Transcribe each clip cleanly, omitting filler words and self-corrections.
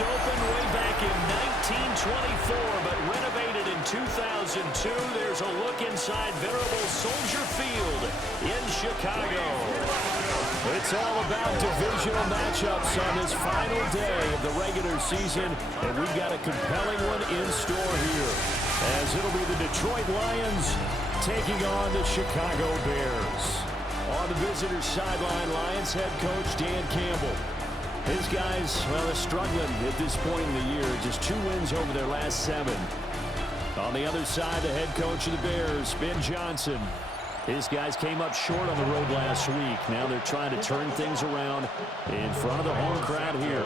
opened way back in 1924, but renovated in 2002. There's a look inside venerable Soldier Field in Chicago. It's all about divisional matchups on this final day of the regular season, and we've got a compelling one in store here, as it'll be the Detroit Lions taking on the Chicago Bears. On the visitor's sideline, Lions head coach Dan Campbell. His guys, well, they're struggling at this point in the year. Just 2 wins over their last 7. On the other side, the head coach of the Bears, Ben Johnson. His guys came up short on the road last week. Now they're trying to turn things around in front of the home crowd here.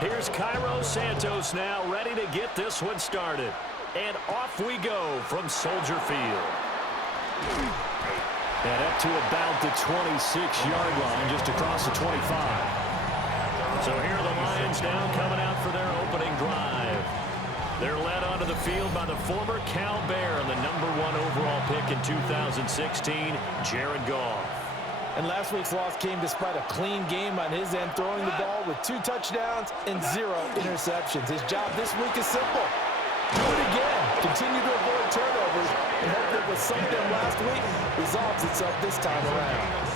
Here's Cairo Santos now, ready to get this one started. And off we go from Soldier Field. And up to about the 26-yard line, just across the 25. So here are the Lions now coming out for their opening drive. They're led onto the field by the former Cal Bear and the #1 overall pick in 2016, Jared Goff. And last week's loss came despite a clean game on his end, throwing the ball with 2 touchdowns and 0 interceptions. His job this week is simple. Do it again. Continue to avoid turnovers and hope that what sunk them last week resolves itself this time around.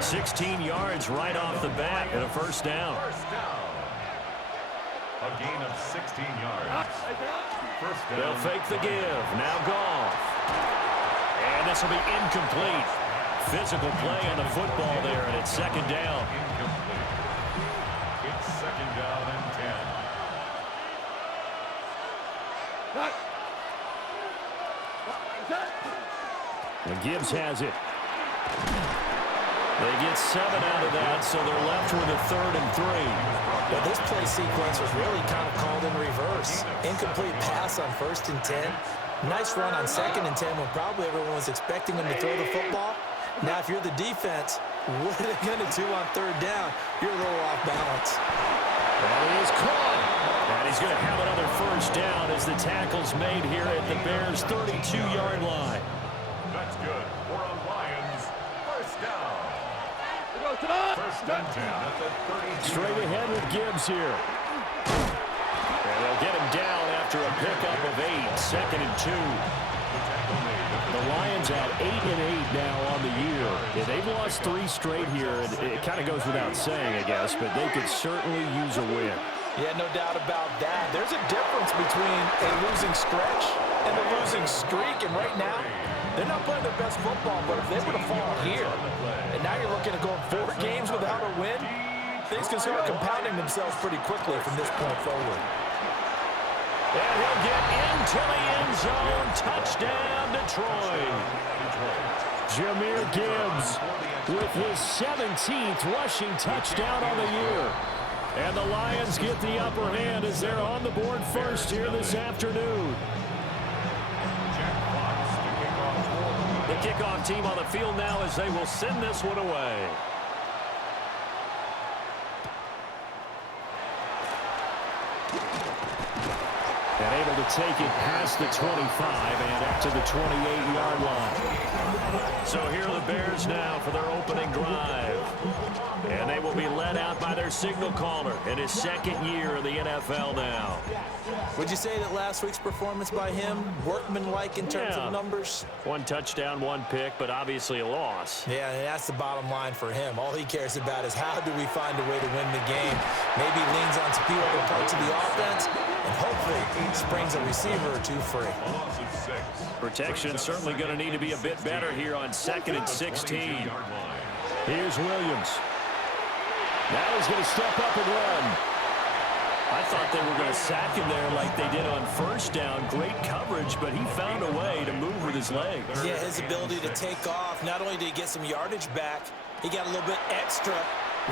16 yards right off the bat and a first down. A gain of 16 yards. First down. They'll fake the give. Now Goff. And this will be incomplete. Physical play on the football there, and it's second down. Incomplete. It's second down and 10. And Gibbs has it. They get 7 out of that, so they're left with a 3rd and 3. Well, this play sequence was really kind of called in reverse. Incomplete pass on 1st and 10. Nice run on 2nd and 10 when probably everyone was expecting him to throw the football. Now, if you're the defense, what are they going to do on 3rd down? You're a little off balance. And he is caught. And he's going to have another first down as the tackle's made here at the Bears' 32-yard line. That's good for a Lions first down. First and 10 at the 32. Straight ahead with Gibbs here. And they'll get him down after a pickup of 8, 2nd and 2. The Lions at 8-8 now on the year. Yeah, they've lost 3 straight here. It kind of goes without saying, I guess, but they could certainly use a win. Yeah, no doubt about that. There's a difference between a losing stretch and a losing streak, and right now, they're not playing their best football, but if they were to fall here, and now you're looking at going 4 games without a win, things can start compounding themselves pretty quickly from this point forward. And he'll get into the end zone. Touchdown, Detroit. Jahmyr Gibbs with his 17th rushing touchdown on the year. And the Lions get the upper hand as they're on the board first here this afternoon. The kickoff team on the field now as they will send this one away. And able to take it past the 25 and up to the 28-yard line. So here are the Bears now for their opening drive. And they will be led out by their signal caller in his 2nd year in the NFL now. Would you say that last week's performance by him, workmanlike in terms of numbers? 1 touchdown, 1 pick, but obviously a loss. Yeah, and that's the bottom line for him. All he cares about is how do we find a way to win the game. Maybe leans on a few other parts of the offense, and hopefully springs a receiver or 2 free. Protection certainly going to need to be a bit better here on 2nd and 16. Here's Williams. Now he's going to step up and run. I thought they were going to sack him there like they did on 1st down. Great coverage, but he found a way to move with his legs. Yeah, his ability to take off. Not only did he get some yardage back, he got a little bit extra.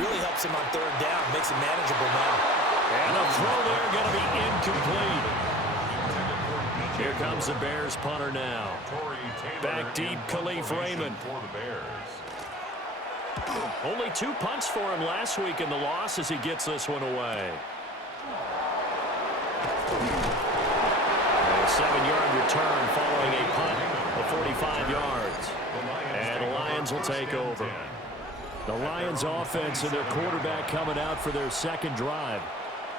Really helps him on 3rd down. Makes it manageable now. And the throw there going to be incomplete. Here comes the Bears punter now. Back deep, Khalif Raymond. Only 2 punts for him last week in the loss as he gets this one away. A 7-yard return following a punt of 45 yards. And the Lions will take over. The Lions offense and their quarterback coming out for their 2nd drive.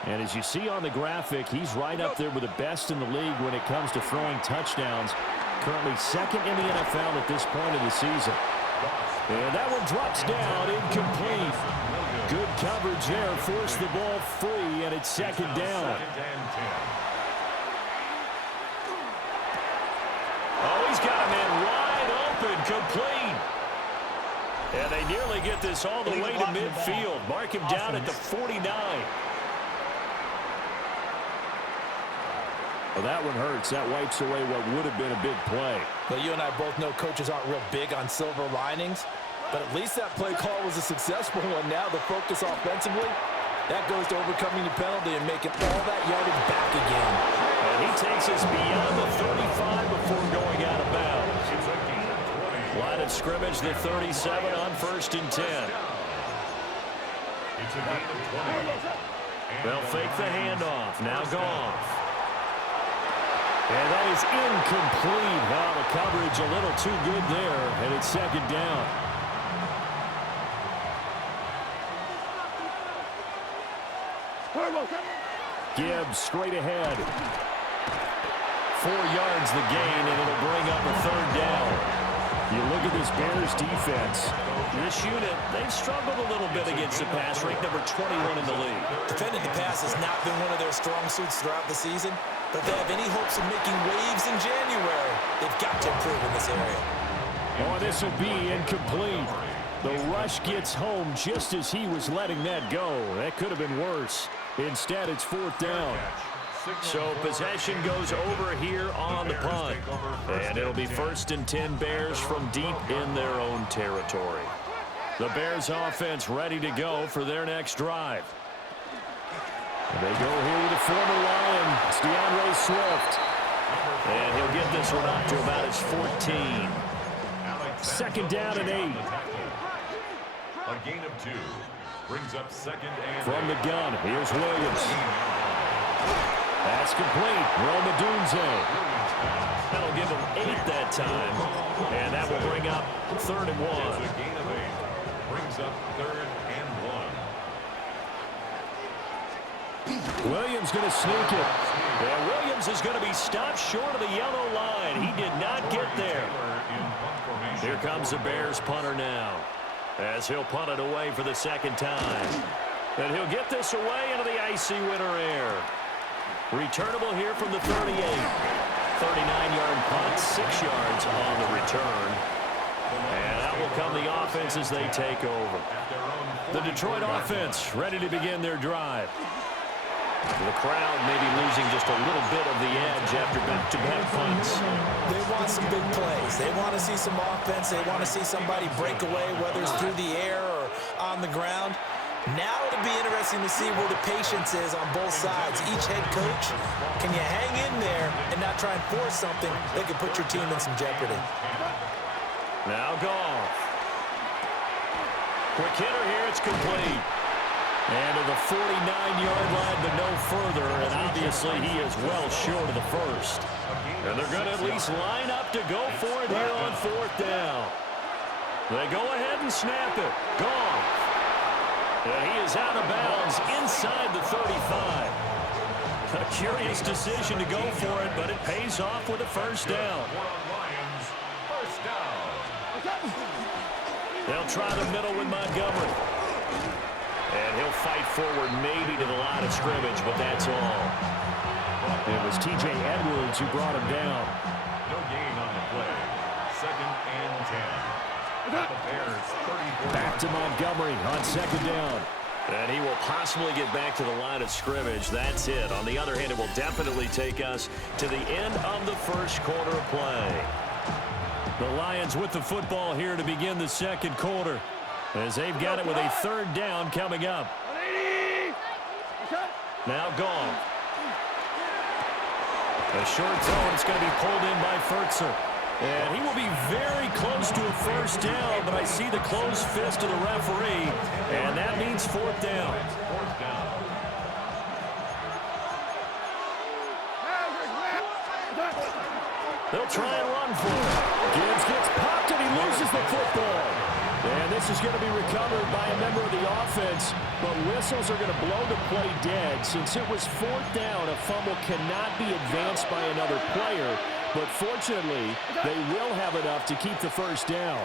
And as you see on the graphic, he's right up there with the best in the league when it comes to throwing touchdowns. Currently second in the NFL at this point of the season. And that one drops down, incomplete. Good coverage there, forced the ball free, and it's second down. Oh, he's got a man wide open, complete. And they nearly get this all the way to midfield. Mark him down at the 49. Well, that one hurts. That wipes away what would have been a big play. Well, you and I both know coaches aren't real big on silver linings, but at least that play call was a successful one. Now the focus offensively, that goes to overcoming the penalty and making all that yardage back again. And he takes us beyond the 35 before going out of bounds. Line of scrimmage, the 37 on 1st and 10. They'll fake the handoff. Now Goff. And that is incomplete. Well, the coverage a little too good there, and it's second down. Gibbs straight ahead. 4 yards the gain, and it'll bring up a 3rd down. You look at this Bears defense. This unit, they've struggled a little bit against the pass, ranked number 21 in the league. Defending the pass has not been one of their strong suits throughout the season, but if they have any hopes of making waves in January, they've got to improve in this area. Oh, this will be incomplete. The rush gets home just as he was letting that go. That could have been worse. Instead, it's 4th down. So possession goes over here on the punt. And it'll be 1st and 10 Bears from deep in their own territory. The Bears offense ready to go for their next drive. And they go here with a former Lion. It's DeAndre Swift. And he'll get this one up to about his 14. 2nd down and 8. A gain of 2 brings up 2nd and from the gun. Here's Williams. That's complete. Roma Dunze. That'll give him 8 that time. And that will bring up 3rd and 1. It's a gain of 8. Brings up 3rd and 1. Williams going to sneak it. And Williams is going to be stopped short of the yellow line. He did not get there. Here comes the Bears punter now, as he'll punt it away for the 2nd time. And he'll get this away into the icy winter air. Returnable here from the 38. 39-yard punt, 6 yards on the return. And that will come the offense as they take over. The Detroit offense ready to begin their drive. The crowd maybe losing just a little bit of the edge after back-to-back punts. They want some big plays. They want to see some offense. They want to see somebody break away, whether it's through the air or on the ground. Now it'll be interesting to see where the patience is on both sides. Each head coach, can you hang in there and not try and force something that could put your team in some jeopardy? Now Goff. Quick hitter here, it's complete. And to the 49-yard line, but no further. And obviously, he is well short of the 1st. And they're going to at least line up to go for it here on 4th down. They go ahead and snap it. Goff. And he is out of bounds inside the 35. A curious decision to go for it, but it pays off with a 1st down. They'll try the middle with Montgomery. And he'll fight forward maybe to the line of scrimmage, but that's all. It was T.J. Edwards who brought him down. No gain on the play. 2nd and 10. The Bears 34. Back to Montgomery on 2nd down. And he will possibly get back to the line of scrimmage. That's it. On the other hand, it will definitely take us to the end of the 1st quarter of play. The Lions with the football here to begin the 2nd quarter, as they've got it with a 3rd down coming up. Now Goff. A short throw, it's going to be pulled in by Furtzer. And he will be very close to a 1st down, but I see the closed fist of the referee, and that means 4th down. They'll try and run for it. Gibbs gets popped, and he loses the football. And this is going to be recovered by a member of the offense, but whistles are going to blow the play dead. Since it was fourth down, a fumble cannot be advanced by another player, but fortunately, they will have enough to keep the first down.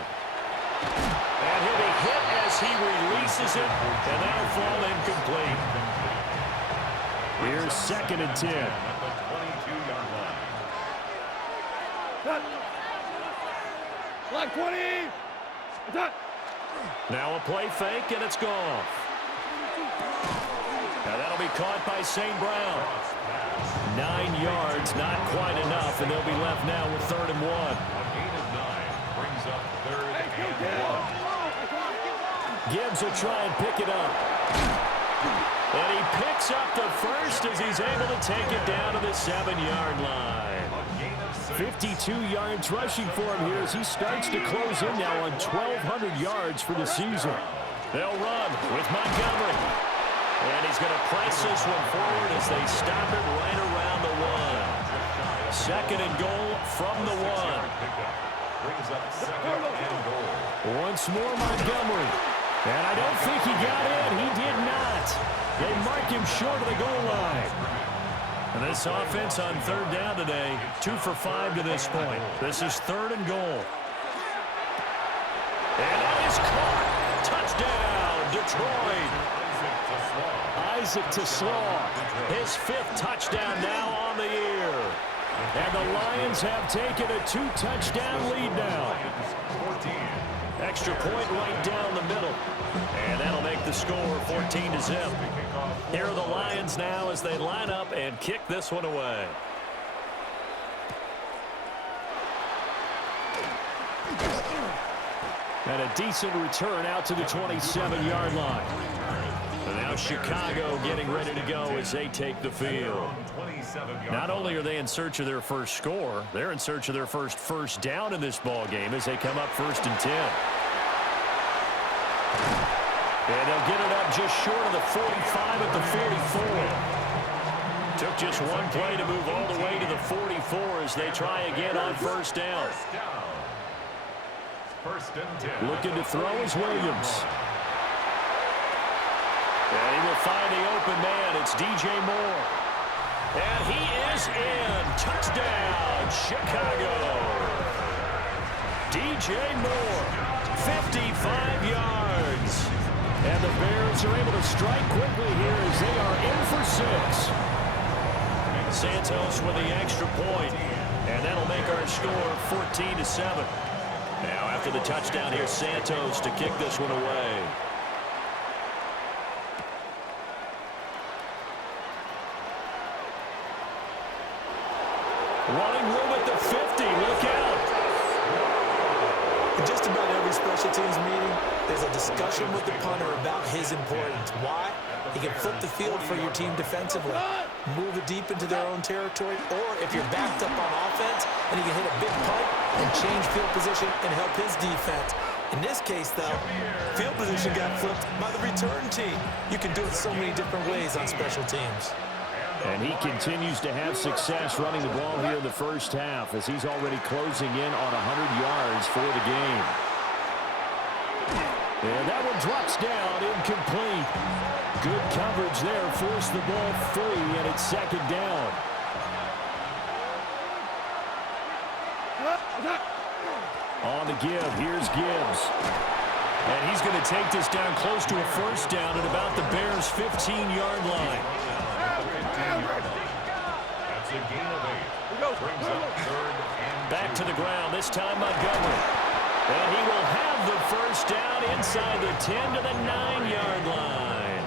And he'll be hit as he releases it, and that'll fall incomplete. Here's 2nd and 10. Like 20. Now a play fake, and it's gone. Now that'll be caught by St. Brown. 9 yards, not quite enough, and they'll be left now with 3rd and 1. A gain of 9 brings up 3rd and 1. Gibbs will try and pick it up. And he picks up the first as he's able to take it down to the 7-yard line. 52 yards rushing for him here as he starts to close in now on 1,200 yards for the season. They'll run with Montgomery. And he's going to press this one forward as they stop it right around the 1. 2nd and goal from the 1. Brings up 2nd and goal. Once more Montgomery. And I don't think he got in. He did not. They mark him short of the goal line. And this offense on 3rd down today, 2 for 5 to this point. This is 3rd and goal. And that is caught. Touchdown, Detroit. Isaac Toslaw, his 5th touchdown now on the year. And the Lions have taken a 2-touchdown lead now. Extra point right down the middle. And that'll make the score 14-0. Here are the Lions now as they line up and kick this one away. And a decent return out to the 27-yard line. And now Chicago getting ready to go as they take the field. Not only are they in search of their first score, they're in search of their first down in this ball game as they come up 1st and 10. And they'll get it up just short of the 45 at the 44. Took just one play to move all the way to the 44 as they try again on 1st down. 1st and 10. Looking to throw is Williams. And he will find the open man. It's DJ Moore. And he is in. Touchdown, Chicago. DJ Moore, 55 yards. And the Bears are able to strike quickly here as they are in for 6. Santos with the extra point. And that'll make our score 14-7. Now after the touchdown, here's Santos to kick this one away. Running room at the 50. Look out. In just about every special teams meeting, there's a discussion with the punter about his importance. Why? He can flip the field for your team defensively, move it deep into their own territory, or if you're backed up on offense, and he can hit a big punt and change field position and help his defense. In this case, though, field position got flipped by the return team. You can do it so many different ways on special teams. And he continues to have success running the ball here in the first half as he's already closing in on 100 yards for the game. And that one drops down, incomplete. Good coverage there, forced the ball free, and it's 2nd down. On the give, here's Gibbs. And he's going to take this down close to a 1st down at about the Bears' 15-yard line. That's a gain of 8. Brings up 3rd and Back to the ground, this time Montgomery. And he will have the 1st down inside the 10 to the 9-yard line.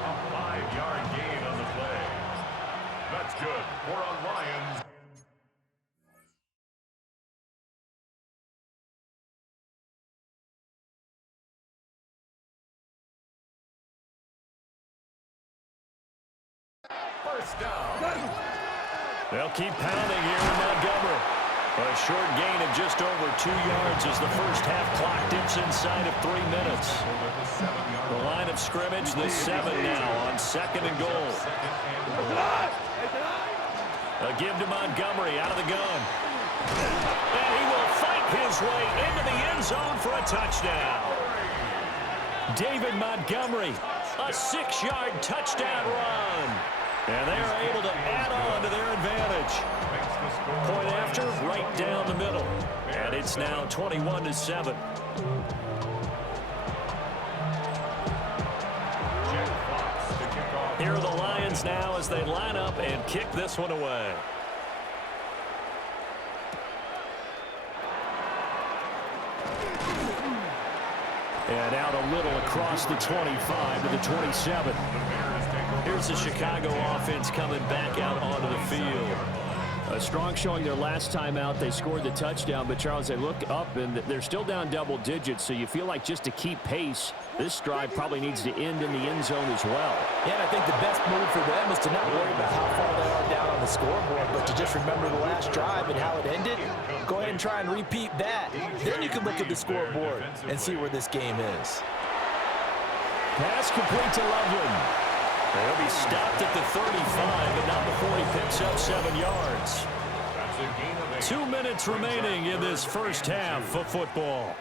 a 5-yard gain on the play. That's good for a Lions. First down. They'll keep pounding here in Montgomery. A short gain of just over 2 yards as the first half clock dips inside of 3 minutes. The line of scrimmage, the 7 now on 2nd and goal. A give to Montgomery out of the gun. And he will fight his way into the end zone for a touchdown. David Montgomery, a 6-yard touchdown run. And they are able to add on to their advantage. Point after, right down the middle. And it's now 21-7. Here are the Lions now as they line up and kick this one away. And out a little across the 25 to the 27. Here's the Chicago offense coming back out onto the field. A strong showing their last time out. They scored the touchdown, but Charles, they look up and they're still down double digits, so you feel like just to keep pace, this drive probably needs to end in the end zone as well. Yeah, and I think the best move for them is to not worry about how far they are down on the scoreboard, but to just remember the last drive and how it ended. Go ahead and try and repeat that. Then you can look at the scoreboard and see where this game is. Pass complete to Loveland. He'll be stopped at the 35, but not before he picks up 7 yards. 2 minutes remaining in this first half of football.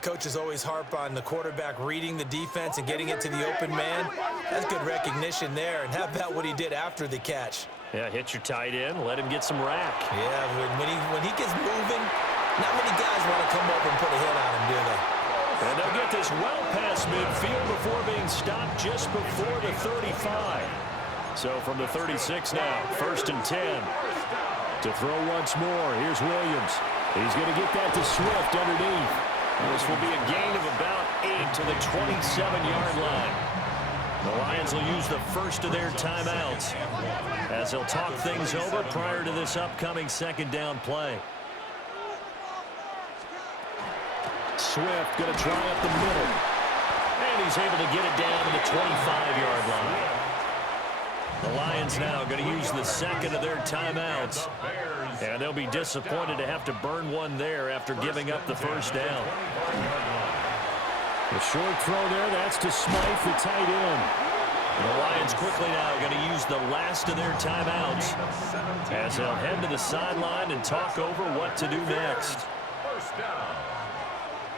Coaches always harp on the quarterback reading the defense and getting it to the open man. That's good recognition there. And how about what he did after the catch? Yeah, hit your tight end, let him get some rack. Yeah, when he gets moving, not many guys want to come over and put a hit on him, do they? And they'll get this well past midfield before being stopped just before the 35. So from the 36 now, 1st and 10. To throw once more, here's Williams. He's going to get that to Swift underneath. This will be a gain of about 8 to the 27-yard line. The Lions will use the first of their timeouts as they'll talk things over prior to this upcoming second down play. Swift going to try up the middle. And he's able to get it down to the 25-yard line. The Lions now going to use the second of their timeouts. And they'll be disappointed to have to burn one there after giving up the first down. The short throw there, that's to Smythe, the tight end. The Lions quickly now going to use the last of their timeouts as they'll head to the sideline and talk over what to do next. First down.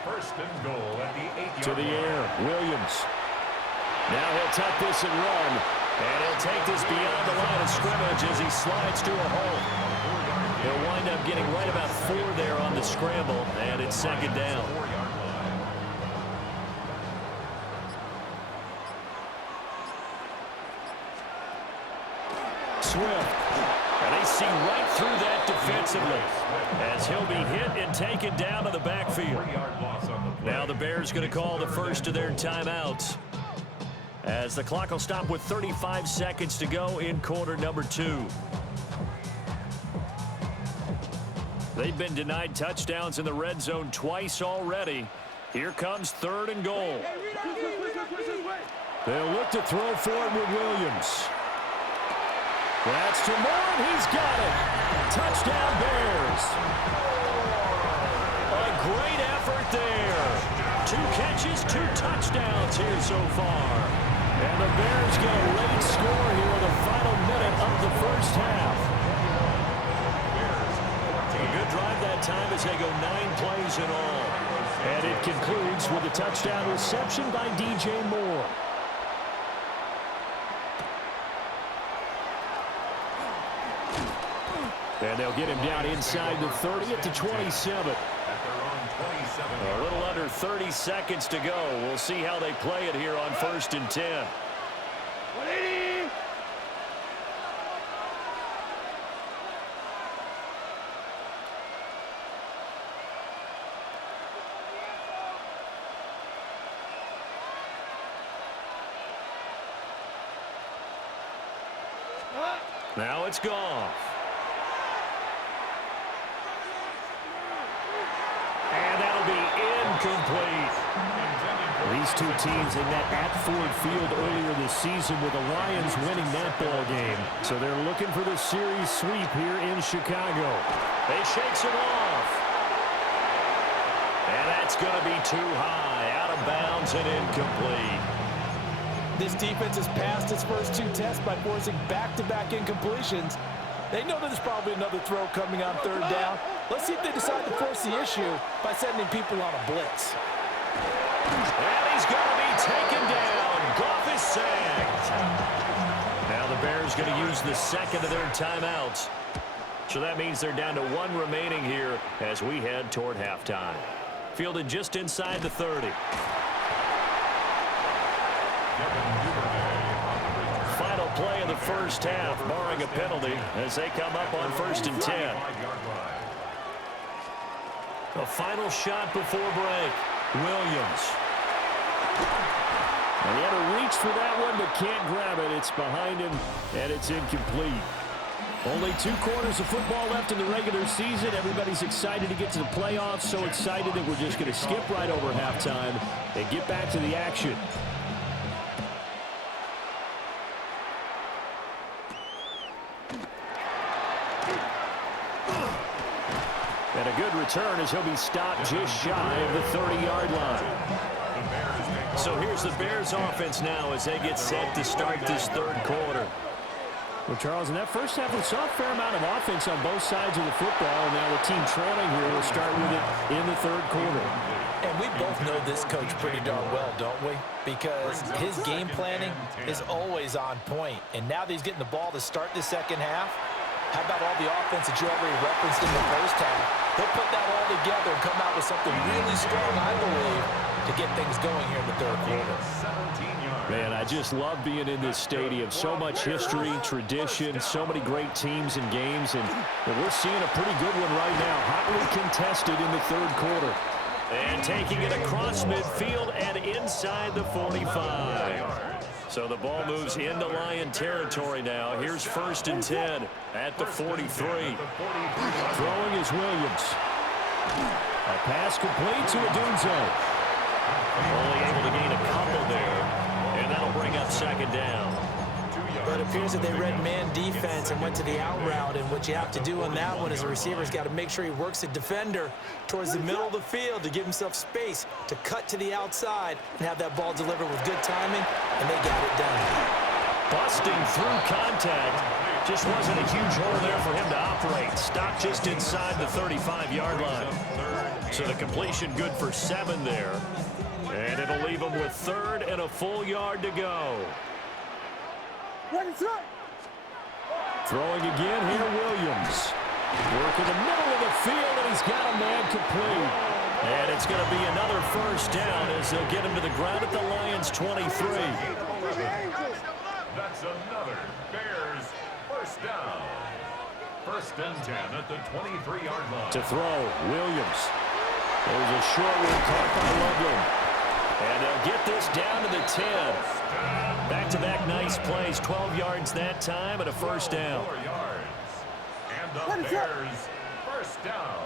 1st and goal at the 8-yard to the air, Williams. Now he'll tuck this and run. And he'll take this beyond the line of scrimmage as he slides to a hole. He'll wind up getting right about 4 there on the scramble, and it's second down. Swift. And they see right through that defensively as he'll be hit and taken down to the backfield. Now the Bears going to call the first of their timeouts as the clock will stop with 35 seconds to go in quarter number 2. They've been denied touchdowns in the red zone twice already. Here comes 3rd and goal. They'll look to throw forward with Williams. That's to Moore, and he's got it. Touchdown, Bears. A great effort there. 2 catches, 2 touchdowns here so far. And the Bears get a late score here in the final minute of the first half. A good drive that time as they go 9 plays in all. And it concludes with a touchdown reception by DJ Moore. And they'll get him down inside the 30 at the 27. A little under 30 seconds to go. We'll see how they play it here on 1st and 10. 180. Now it's Goff. And that'll be incomplete. These 2 teams, they met at Ford Field earlier this season with the Lions winning that ball game. So they're looking for the series sweep here in Chicago. They shakes it off. And that's going to be too high, out of bounds and incomplete. This defense has passed its first 2 tests by forcing back-to-back incompletions. They know that there's probably another throw coming on 3rd down. Let's see if they decide to force the issue by sending people on a blitz. And he's going to be taken down. Goff is sacked. Now the Bears going to use the second of their timeouts. So that means they're down to one remaining here as we head toward halftime. Fielded just inside the 30. Final play of the first half, barring a penalty, as they come up on 1st and 10. A final shot before break. Williams. And he had to reach for that one, but can't grab it. It's behind him, and it's incomplete. Only 2 quarters of football left in the regular season. Everybody's excited to get to the playoffs, so excited that we're just going to skip right over halftime and get back to the action. And a good return as he'll be stopped just shy of the 30-yard line. So here's the Bears offense now as they get set to start this 3rd quarter. Well, Charles, in that first half, we saw a fair amount of offense on both sides of the football, and now the team trailing here will start with it in the 3rd quarter. And we both know this coach pretty darn well, don't we? Because his game planning is always on point. And now that he's getting the ball to start the second half, how about all the offense that you already referenced in the first half? He'll put that all together and come out with something really strong, I believe, to get things going here in the 3rd quarter. Man, I just love being in this stadium. So much history, tradition, so many great teams and games, and we're seeing a pretty good one right now. Hotly contested in the 3rd quarter. And taking it across midfield and inside the 45. So the ball moves into Lion territory now. Here's 1st and 10 at the 43. Throwing is Williams. A pass complete to Odunze. Only able to gain a couple there, and that'll bring up 2nd down. But it appears that they read man defense and went to the out route, and what you have to do on that one is the receiver's got to make sure he works the defender towards the middle of the field to give himself space to cut to the outside and have that ball delivered with good timing, and they got it done. Busting through contact. Just wasn't a huge hole there for him to operate. Stopped just inside the 35-yard line. So the completion good for 7 there. And it'll leave him with 3rd and a full yard to go. Throwing again here, Williams. Work in the middle of the field, and he's got a man complete. And it's going to be another 1st down as they'll get him to the ground at the Lions' 23. That's another Bears 1st down. 1st and 10 at the 23-yard line. To throw, Williams. There's a short one caught by Loveland. And they'll get this down to the 10. Back-to-back nice plays. 12 yards that time and a 1st down. 4 yards. And the Bears 1st down.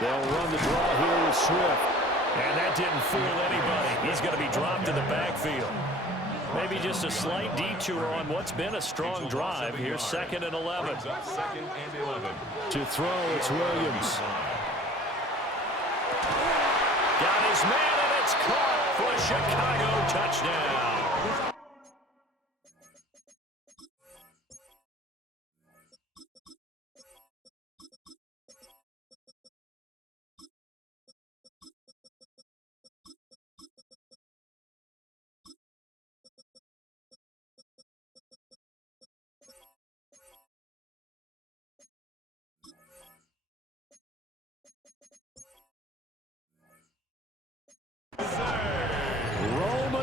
They'll run the draw here with Swift. And that didn't fool anybody. He's going to be dropped in the backfield. Maybe just a slight detour on what's been a strong drive. Here's 2nd and 11. 2nd and 11. To throw, it's Williams. Got his man, and it's caught for a Chicago touchdown.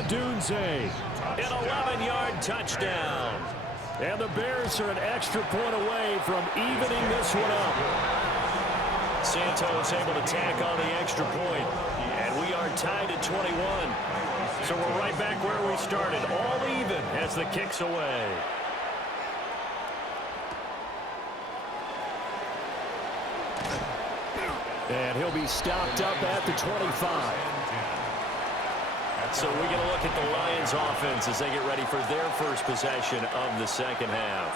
Odunze. An 11-yard touchdown. And the Bears are an extra point away from evening this one up. Santos able to tack on the extra point. And we are tied at 21. So we're right back where we started. All even as the kick's away. And he'll be stopped up at the 25. So we're going to look at the Lions offense as they get ready for their first possession of the second half.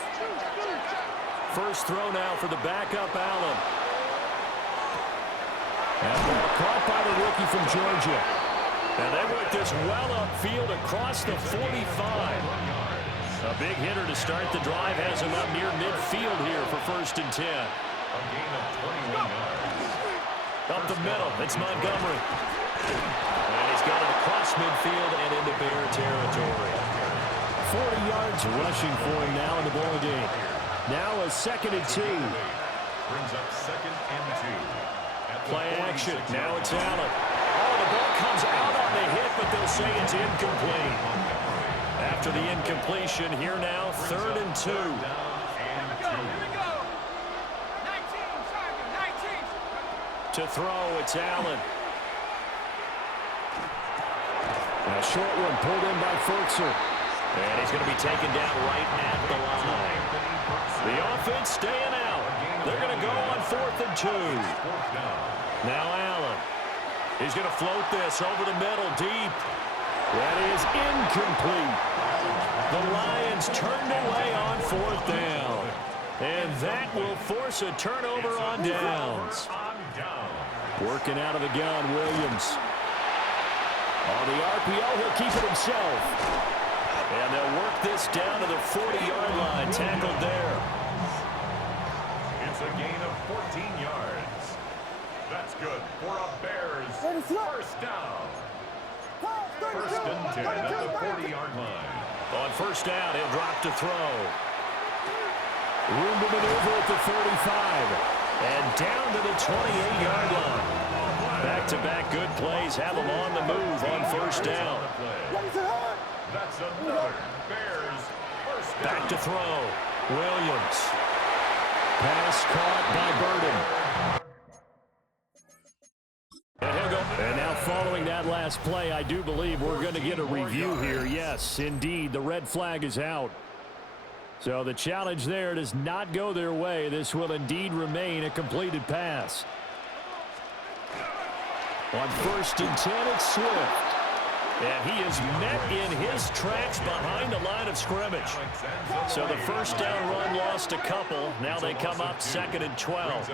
First throw now for the backup Allen. And ball caught by the rookie from Georgia. And they work this well upfield across the 45. A big hitter to start the drive has him up near midfield here for 1st and 10. A gain of 21 yards. Up the middle, it's Montgomery. And he's got it across midfield and into Bear territory. 40 yards rushing for him now in the ball game. Now a 2nd and 2. Brings up 2nd and 2. Play action. Now it's Allen. Oh, the ball comes out on the hit, but they'll say it's incomplete. After the incompletion, here now, 3rd and 2. To throw, it's Allen. A short one pulled in by Fultzer. And he's going to be taken down right at the line. The offense staying out. They're going to go on 4th and 2. Now Allen. He's going to float this over the middle, deep. That is incomplete. The Lions turned away on 4th down. And that will force a turnover on downs. Working out of the gun, Williams. On the RPO, he'll keep it himself. And they'll work this down to the 40-yard line. Tackled there. It's a gain of 14 yards. That's good for a Bears 1st down. 1st and 10 at the 40-yard line. On 1st down, he'll drop to throw. Room to maneuver at the 35. And down to the 28-yard line. Back-to-back good plays have them on the move on 1st down. That's another Bears 1st down. Back to throw. Williams. Pass caught by Burden. And he'll go. And now following that last play, I do believe we're going to get a review here. Yes, indeed, the red flag is out. So the challenge there does not go their way. This will indeed remain a completed pass. On 1st and 10, it's Swift. And he is met in his tracks behind the line of scrimmage. So the 1st down run lost a couple. Now they come up 2nd and 12.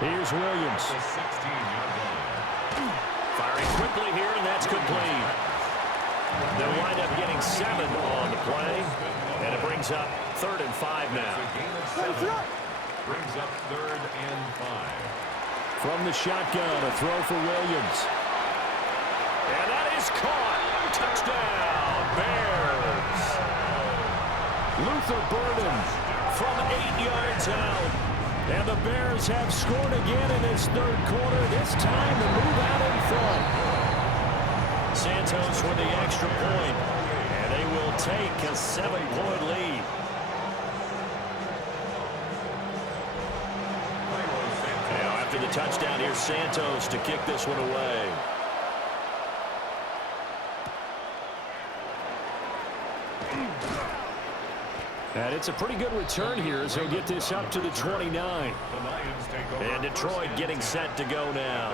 Here's Williams. Firing quickly here, and that's complete. They'll wind up getting 7 on the play. And it brings up 3rd and 5 now. Brings up 3rd and 5. From the shotgun, a throw for Williams. And that is caught. Touchdown, Bears. Luther Burden from 8 yards out. And the Bears have scored again in this 3rd quarter. This time to move out in front. Santos with the extra point. And they will take a 7-point lead. Now after the touchdown, here's Santos to kick this one away. And it's a pretty good return here as he'll get this up to the 29. And Detroit getting set to go now.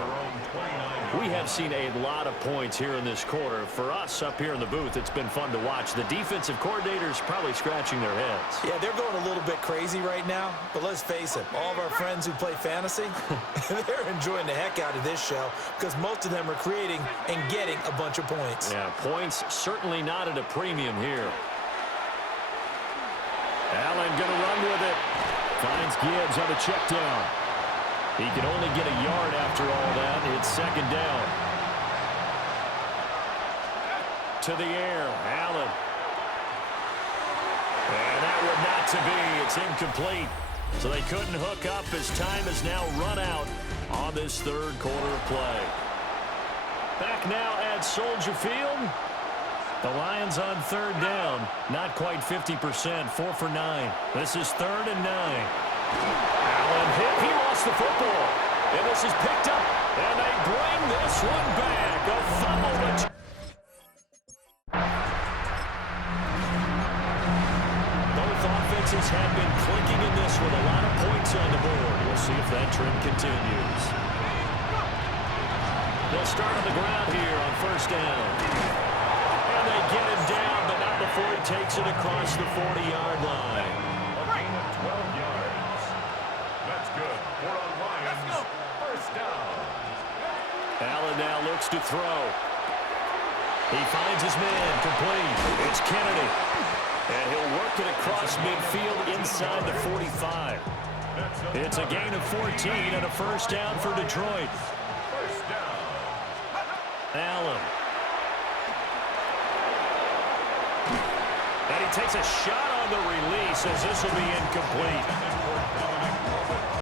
We have seen a lot of points here in this quarter. For us up here in the booth, it's been fun to watch. The defensive coordinators probably scratching their heads. Yeah, they're going a little bit crazy right now. But let's face it, all of our friends who play fantasy, they're enjoying the heck out of this show because most of them are creating and getting a bunch of points. Yeah, points certainly not at a premium here. Allen going to run with it. Finds Gibbs on the check down. He can only get a yard after all that. It's 2nd down. To the air, Allen. And that would not to be. It's incomplete. So they couldn't hook up as time has now run out on this 3rd quarter of play. Back now at Soldier Field. The Lions on 3rd down. Not quite 50%. 4 for 9. This is 3rd and 9. Allen hit. He lost the football. And this is picked up. And they bring this one back. A fumble return. Both offenses have been clicking in this with a lot of points on the board. We'll see if that trend continues. They'll start on the ground here on 1st down. And they get him down, but not before he takes it across the 40-yard line. A gain of 12 yards. That's good for a Lions 1st down. Allen now looks to throw. He finds his man complete. It's Kennedy. And he'll work it across midfield inside the 45. It's a gain of 14 and a 1st down for Detroit. 1st down. Allen. And he takes a shot on the release as this will be incomplete.